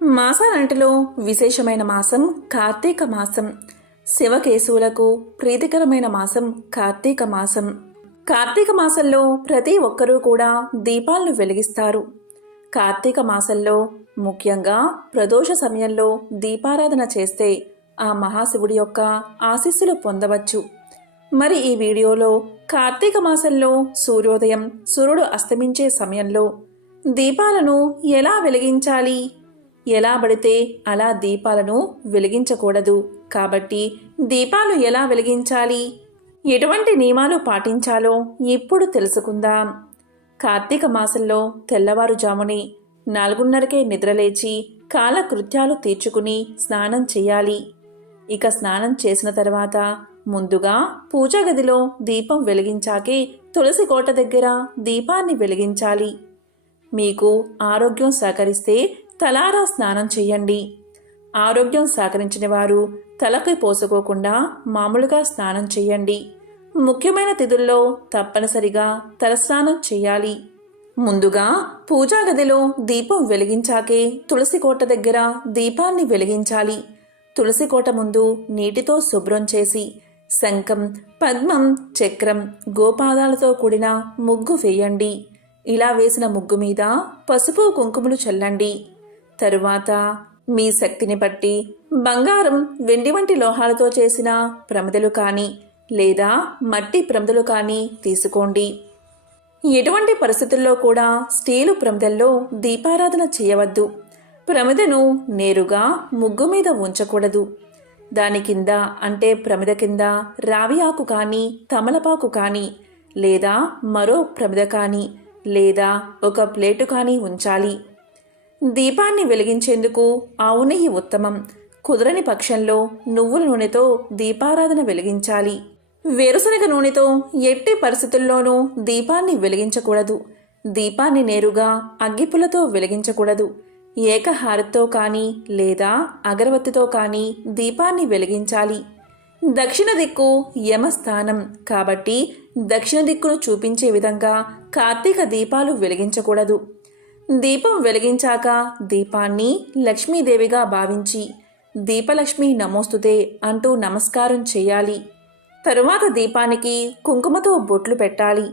మాసాలంటిలో విశేషమైన మాసం కార్తీక మాసం. శివకేశవులకు ప్రీతికరమైన మాసం కార్తీక మాసం. కార్తీక మాసంలో ప్రతి ఒక్కరూ కూడా దీపాలను వెలిగిస్తారు. కార్తీక మాసంలో ముఖ్యంగా ప్రదోష సమయంలో దీపారాధన చేస్తే ఆ మహాశివుడి యొక్క ఆశీస్సులు పొందవచ్చు. మరి ఈ వీడియోలో కార్తీక మాసంలో సూర్యోదయం సూర్యుడు అస్తమించే సమయంలో దీపాలను ఎలా వెలిగించాలి? ఎలా పడితే అలా దీపాలను వెలిగించకూడదు. కాబట్టి దీపాలు ఎలా వెలిగించాలి? ఎటువంటి నియమాలు పాటించాలో ఇప్పుడు తెలుసుకుందాం. కార్తీక మాసంలో తెల్లవారుజాముని నాలుగున్నరకే నిద్రలేచి కాలకృత్యాలు తీర్చుకుని స్నానం చేయాలి. ఇక స్నానం చేసిన తర్వాత ముందుగా పూజా గదిలో దీపం వెలిగించాకే తులసి కోట దగ్గర దీపాన్ని వెలిగించాలి. మీకు ఆరోగ్యం సహకరిస్తే తలారా స్నానం చేయండి ఆరోగ్యం సహకరించిన వారు తలకి పోసుకోకుండా మామూలుగా స్నానం చేయండి ముఖ్యమైన తిథుల్లో తప్పనిసరిగా తలస్నానం చేయాలి ముందుగా పూజా గదిలో దీపం వెలిగించాకే తులసి కోట దగ్గర దీపాన్ని వెలిగించాలి. తులసి కోట ముందు నీటితో శుభ్రం చేసి శంఖం పద్మం చక్రం గోపాదాలతో కూడిన ముగ్గు వేయండి. ఇలా వేసిన ముగ్గు మీద పసుపు కుంకుమలు చల్లండి. తరువాత మీ శక్తిని బట్టి బంగారం వెండి వంటి లోహాలతో చేసిన ప్రమిదలు కానీ లేదా మట్టి ప్రమిదలు కానీ తీసుకోండి. ఎటువంటి పరిస్థితుల్లో కూడా స్టీలు ప్రమిదల్లో దీపారాధన చేయవద్దు. ప్రమిదను నేరుగా ముగ్గు మీద ఉంచకూడదు. దాని కింద అంటే ప్రమిద కింద రావి ఆకు కానీ తమలపాకు కానీ లేదా మరో ప్రమిద కానీ లేదా ఒక ప్లేటు కానీ ఉంచాలి. దీపాన్ని వెలిగించేందుకు ఆవు నెయ్యి ఉత్తమం. కుదరని పక్షంలో నువ్వుల నూనెతో దీపారాధన వెలిగించాలి. వేరుశనగ నూనెతో ఎట్టి పరిస్థితుల్లోనూ దీపాన్ని వెలిగించకూడదు. దీపాన్ని నేరుగా అగ్గిపులతో వెలిగించకూడదు. ఏకహారతో కానీ లేదా అగరవత్తితో కానీ దీపాన్ని వెలిగించాలి. దక్షిణ దిక్కు యమస్థానం కాబట్టి దక్షిణ దిక్కును చూపించే విధంగా కార్తీక దీపాలు వెలిగించకూడదు. దీపం వెలిగించాక దీపాన్ని లక్ష్మీదేవిగా భావించి దీపలక్ష్మి నమోస్తుతే అంటూ నమస్కారం చేయాలి. తరువాత దీపానికి కుంకుమతో బొట్లు పెట్టాలి.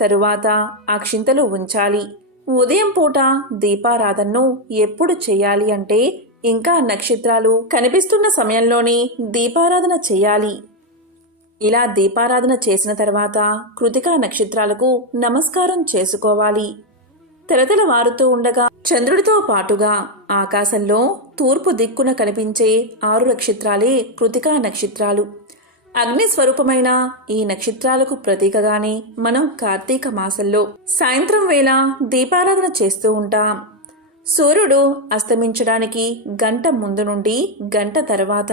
తరువాత అక్షింతలు ఉంచాలి. ఉదయం పూట దీపారాధనను ఎప్పుడు చేయాలి అంటే ఇంకా నక్షత్రాలు కనిపిస్తున్న సమయంలోనే దీపారాధన చేయాలి. ఇలా దీపారాధన చేసిన తర్వాత కృతికా నక్షత్రాలకు నమస్కారం చేసుకోవాలి. తెరతెల వారుతూ ఉండగా చంద్రుడితో పాటుగా ఆకాశంలో తూర్పు దిక్కున కనిపించే ఆరు నక్షత్రాలే కృతికా నక్షత్రాలు. అగ్ని స్వరూపమైన ఈ నక్షత్రాలకు ప్రతీకగానే మనం కార్తీక మాసంలో సాయంత్రం వేళ దీపారాధన చేస్తూ ఉంటాం. సూర్యుడు అస్తమించడానికి గంట ముందు నుండి గంట తర్వాత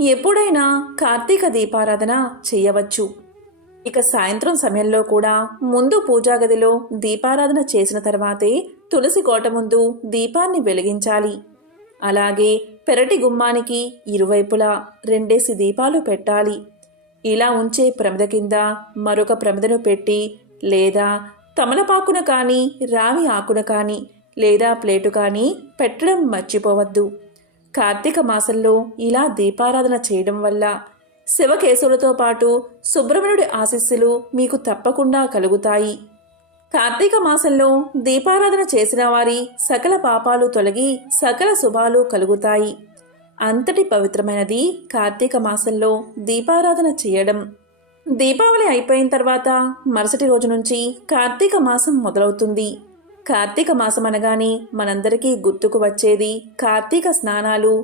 ఎప్పుడైనా కార్తీక దీపారాధన చేయవచ్చు. ఇక సాయంత్రం సమయంలో కూడా ముందు పూజా గదిలో దీపారాధన చేసిన తర్వాతే తులసి కోట ముందు దీపాన్ని వెలిగించాలి. అలాగే పెరటి గుమ్మానికి ఇరువైపులా రెండేసి దీపాలు పెట్టాలి. ఇలా ఉంచే ప్రమిద కింద మరొక ప్రమిదను పెట్టి లేదా తమలపాకును కానీ రావి ఆకును కానీ లేదా ప్లేటు కానీ పెట్టడం మర్చిపోవద్దు. కార్తీక మాసంలో ఇలా దీపారాధన చేయడం వల్ల శివకేశవులతో పాటు సుబ్రహ్మణ్యుడి ఆశీస్సులు మీకు తప్పకుండా కలుగుతాయి. కార్తీక మాసంలో దీపారాధన చేసిన వారి సకల పాపాలు తొలగి సకల శుభాలు కలుగుతాయి. అంతటి పవిత్రమైనది కార్తీక మాసంలో దీపారాధన చేయడం. దీపావళి అయిపోయిన తర్వాత మరుసటి రోజు నుంచి కార్తీక మాసం మొదలవుతుంది. కార్తీక మాసం అనగానే మనందరికీ గుర్తుకు వచ్చేది కార్తీక స్నానాలు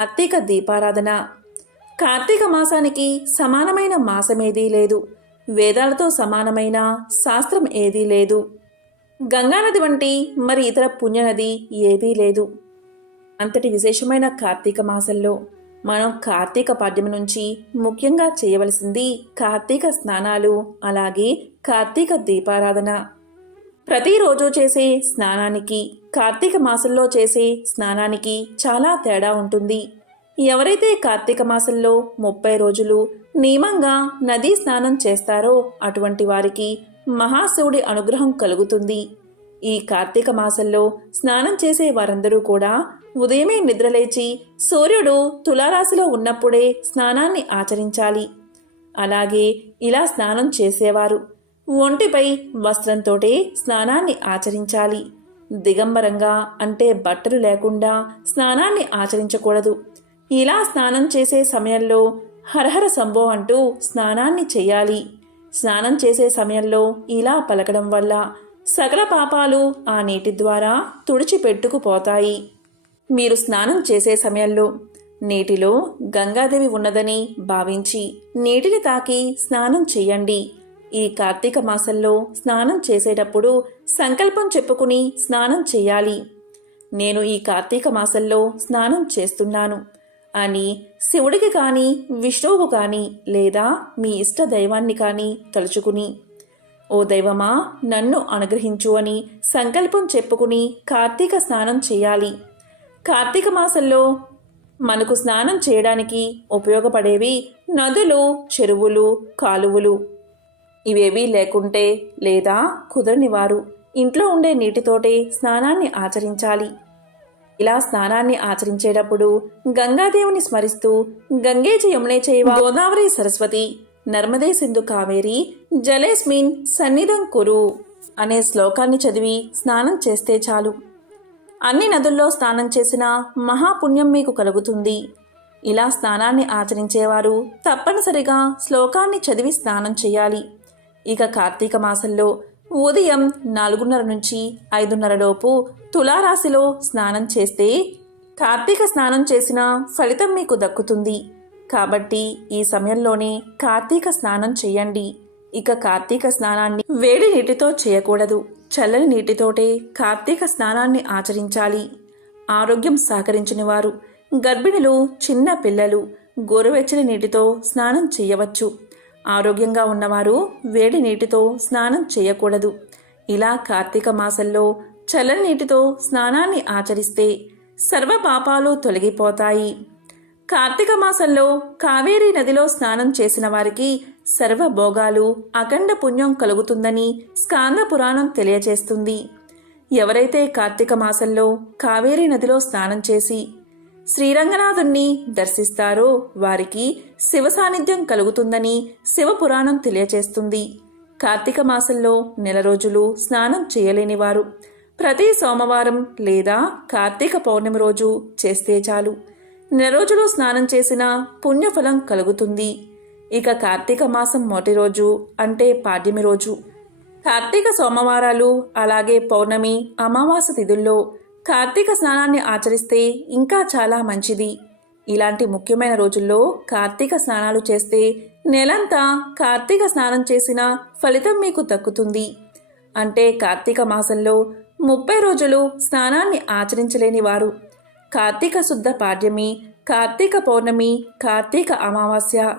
కార్తీక దీపారాధన. కార్తీక మాసానికి సమానమైన మాసమేదీ లేదు. వేదాలతో సమానమైన శాస్త్రం ఏదీ లేదు. గంగానది వంటి మరి ఇతర పుణ్యనది ఏదీ లేదు. అంతటి విశేషమైన కార్తీక మాసంలో మనం కార్తీక పాడ్యం నుంచి ముఖ్యంగా చేయవలసింది కార్తీక స్నానాలు అలాగే కార్తీక దీపారాధన. ప్రతిరోజు చేసే స్నానానికి కార్తీక మాసంలో చేసే స్నానానికి చాలా తేడా ఉంటుంది. ఎవరైతే కార్తీక మాసంలో ముప్పై రోజులు నియమంగా నదీ స్నానం చేస్తారో అటువంటి వారికి మహాశివుడి అనుగ్రహం కలుగుతుంది. ఈ కార్తీక మాసంలో స్నానం చేసే వారందరూ కూడా ఉదయమే నిద్రలేచి సూర్యుడు తులారాశిలో ఉన్నప్పుడే స్నానాన్ని ఆచరించాలి. అలాగే ఇలా స్నానం చేసేవారు. ఒంటిపై వస్త్రంతోటే స్నానాన్ని ఆచరించాలి. దిగంబరంగా అంటే బట్టలు లేకుండా స్నానాన్ని ఆచరించకూడదు. ఇలా స్నానం చేసే సమయంలో హరహర సంభో అంటూ స్నానాన్ని చెయ్యాలి స్నానం చేసే సమయంలో ఇలా పలకడం వల్ల సకల పాపాలు ఆ నీటి ద్వారా తుడిచిపెట్టుకుపోతాయి మీరు స్నానం చేసే సమయంలో నీటిలో గంగాదేవి ఉన్నదని భావించి నీటిని తాకి స్నానం చేయండి. ఈ కార్తీక మాసంలో స్నానం చేసేటప్పుడు సంకల్పం చెప్పుకుని స్నానం చేయాలి. నేను ఈ కార్తీక మాసంలో స్నానం చేస్తున్నాను. అని శివుడికి కానీ విష్ణువుకు కానీ లేదా మీ ఇష్ట దైవాన్ని కానీ తలుచుకుని ఓ దైవమా నన్ను అనుగ్రహించు అని సంకల్పం చెప్పుకుని కార్తీక స్నానం చేయాలి. కార్తీక మాసంలో మనకు స్నానం చేయడానికి ఉపయోగపడేవి నదులు చెరువులు కాలువలు. ఇవేవీ లేకుంటే లేదా కుదరని వారు ఇంట్లో ఉండే నీటితోటే స్నానాన్ని ఆచరించాలి. ఇలా స్నానాన్ని ఆచరించేటప్పుడు గంగాదేవుని స్మరిస్తూ గంగేచ యమునే చేయవ? గోదావరి సరస్వతి నర్మదే సింధు కావేరి జలేస్మిన్ సన్నిధం కురు అనే శ్లోకాన్ని చదివి స్నానం చేస్తే చాలు. అన్ని నదుల్లో స్నానం చేసిన మహాపుణ్యం మీకు కలుగుతుంది. ఇలా స్నానాన్ని ఆచరించేవారు తప్పనిసరిగా శ్లోకాన్ని చదివి స్నానం చేయాలి. ఇక కార్తీక మాసంలో ఉదయం నాలుగున్నర నుంచి ఐదున్నర లోపు తులారాశిలో స్నానం చేస్తే కార్తీక స్నానం చేసిన ఫలితం మీకు దక్కుతుంది. కాబట్టి ఈ సమయంలోనే కార్తీక స్నానం చేయండి. ఇక కార్తీక స్నానాన్ని వేడి నీటితో చేయకూడదు. చల్లని నీటితోటే కార్తీక స్నానాన్ని ఆచరించాలి. ఆరోగ్యం సహకరించిన వారు గర్భిణులు చిన్న పిల్లలు గోరువెచ్చని నీటితో స్నానం చేయవచ్చు. ఆరోగ్యంగా ఉన్నవారు వేడి నీటితో స్నానం చేయకూడదు. ఇలా కార్తీక మాసంలో చల్లని నీటితో స్నానాన్ని ఆచరిస్తే సర్వ పాపాలు తొలగిపోతాయి. కార్తీక మాసంలో కావేరీ నదిలో స్నానం చేసిన వారికి సర్వ భోగాలు అఖండ పుణ్యం కలుగుతుందని స్కాంద పురాణం తెలియజేస్తుంది ఎవరైతే కార్తీక మాసంలో కావేరీ నదిలో స్నానం చేసి శ్రీరంగనాథుణ్ణి దర్శిస్తారో. వారికి శివ సాన్నిధ్యం కలుగుతుందని శివపురాణం తెలియచేస్తుంది. కార్తీక మాసంలో నెల రోజులు స్నానం చేయలేనివారు. ప్రతి సోమవారం లేదా కార్తీక పౌర్ణమి రోజు చేస్తే చాలు. నెల రోజులు స్నానం చేసిన పుణ్యఫలం కలుగుతుంది. ఇక కార్తీక మాసం మొదటి రోజు అంటే పాడ్యమి రోజు. కార్తీక సోమవారాలు అలాగే పౌర్ణమి అమావాస తిథుల్లో కార్తీక స్నానాన్ని ఆచరిస్తే ఇంకా చాలా మంచిది. ఇలాంటి ముఖ్యమైన రోజుల్లో కార్తీక స్నానాలు చేస్తే నెలంతా కార్తీక స్నానం చేసిన ఫలితం మీకు దక్కుతుంది. అంటే కార్తీక మాసంలో ముప్పై రోజులు స్నానాన్ని ఆచరించలేని వారు. కార్తీక శుద్ధ పాడ్యమి కార్తీక పౌర్ణమి కార్తీక అమావాస్య.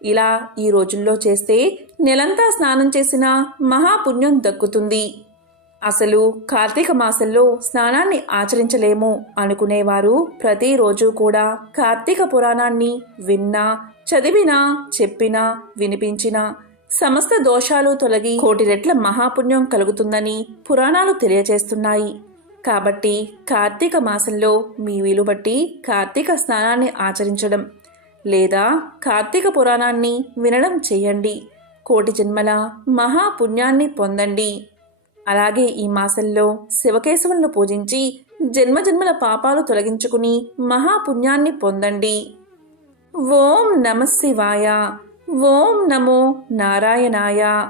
ఇలా ఈ రోజుల్లో చేస్తే నెలంతా స్నానం చేసిన మహాపుణ్యం దక్కుతుంది. అసలు కార్తీక మాసంలో స్నానాన్ని ఆచరించలేము అనుకునేవారు ప్రతిరోజు కూడా కార్తీక పురాణాన్ని విన్నా చదివినా చెప్పినా వినిపించినా సమస్త దోషాలు తొలగి కోటి రెట్ల మహాపుణ్యం కలుగుతుందని పురాణాలు తెలియజేస్తున్నాయి కాబట్టి కార్తీక మాసంలో మీ వీలు బట్టి కార్తీక స్నానాన్ని ఆచరించడం లేదా కార్తీక పురాణాన్ని వినడం చేయండి. కోటి జన్మల మహాపుణ్యాన్ని పొందండి. అలాగే ఈ మాసంలో శివకేశవులను పూజించి జన్మజన్మల పాపాలు తొలగించుకుని మహాపుణ్యాన్ని పొందండి. ఓం నమ శివాయ. ఓం నమో నారాయణాయ.